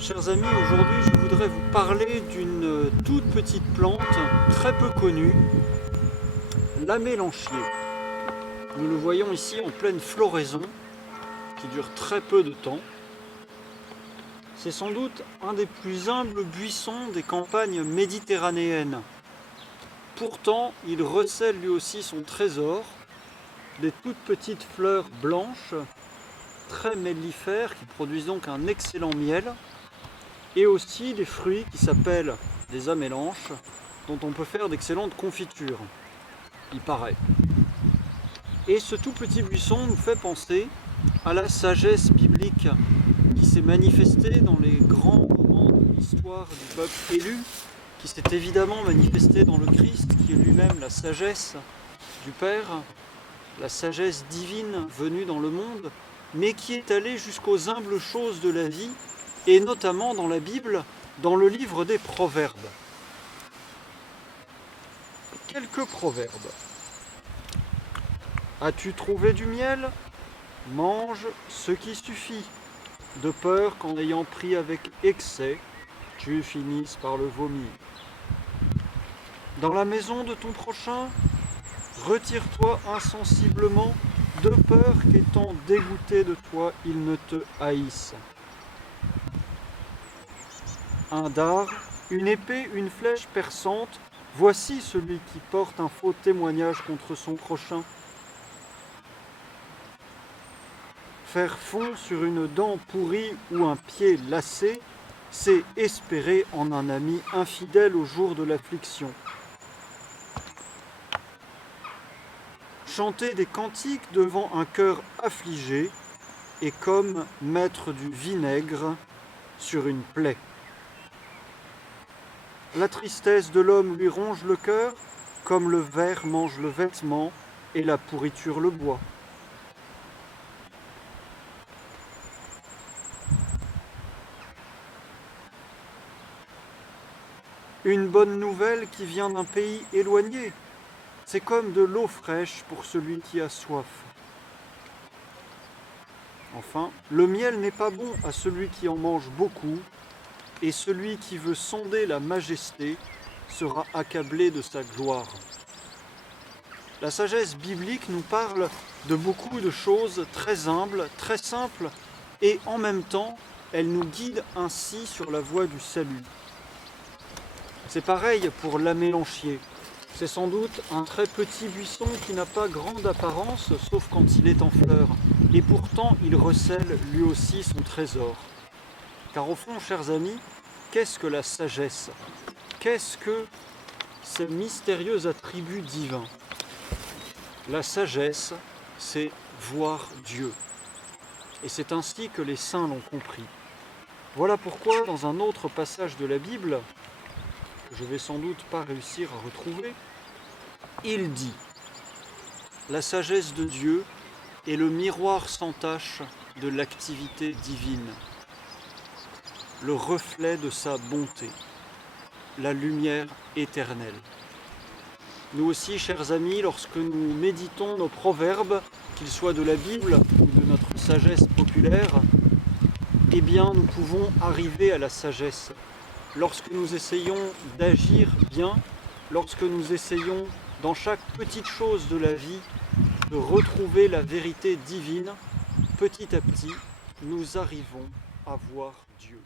Chers amis, aujourd'hui je voudrais vous parler d'une toute petite plante très peu connue, l'amélanchier. Nous le voyons ici en pleine floraison, qui dure très peu de temps. C'est sans doute un des plus humbles buissons des campagnes méditerranéennes. Pourtant, il recèle lui aussi son trésor, des toutes petites fleurs blanches, très mellifères, qui produisent donc un excellent miel, et aussi des fruits qui s'appellent des amélanches, dont on peut faire d'excellentes confitures, il paraît. Et ce tout petit buisson nous fait penser à la sagesse biblique qui s'est manifestée dans les grands moments de l'histoire du peuple élu, qui s'est évidemment manifestée dans le Christ, qui est lui-même la sagesse du Père, la sagesse divine venue dans le monde, mais qui est allée jusqu'aux humbles choses de la vie, et notamment dans la Bible, dans le livre des Proverbes. Quelques proverbes. As-tu trouvé du miel? Mange ce qui suffit, de peur qu'en ayant pris avec excès, tu finisses par le vomir. Dans la maison de ton prochain, retire-toi insensiblement, de peur qu'étant dégoûté de toi, il ne te haïsse. Un dard, une épée, une flèche perçante, voici celui qui porte un faux témoignage contre son prochain. Faire fond sur une dent pourrie ou un pied lassé, c'est espérer en un ami infidèle au jour de l'affliction. Chanter des cantiques devant un cœur affligé est comme mettre du vinaigre sur une plaie. La tristesse de l'homme lui ronge le cœur, comme le ver mange le vêtement et la pourriture le bois. Une bonne nouvelle qui vient d'un pays éloigné, c'est comme de l'eau fraîche pour celui qui a soif. Enfin, le miel n'est pas bon à celui qui en mange beaucoup, et celui qui veut sonder la majesté sera accablé de sa gloire. La sagesse biblique nous parle de beaucoup de choses très humbles, très simples, et en même temps, elle nous guide ainsi sur la voie du salut. C'est pareil pour l'amélanchier. C'est sans doute un très petit buisson qui n'a pas grande apparence, sauf quand il est en fleurs, et pourtant il recèle lui aussi son trésor. Car au fond, chers amis, qu'est-ce que la sagesse? Qu'est-ce que ces mystérieux attributs divins? La sagesse, c'est voir Dieu. Et c'est ainsi que les saints l'ont compris. Voilà pourquoi, dans un autre passage de la Bible, que je ne vais sans doute pas réussir à retrouver, il dit « La sagesse de Dieu est le miroir sans tache de l'activité divine. Le reflet de sa bonté, la lumière éternelle. » Nous aussi, chers amis, lorsque nous méditons nos proverbes, qu'ils soient de la Bible ou de notre sagesse populaire, eh bien, nous pouvons arriver à la sagesse. Lorsque nous essayons d'agir bien, lorsque nous essayons, dans chaque petite chose de la vie, de retrouver la vérité divine, petit à petit, nous arrivons à voir Dieu.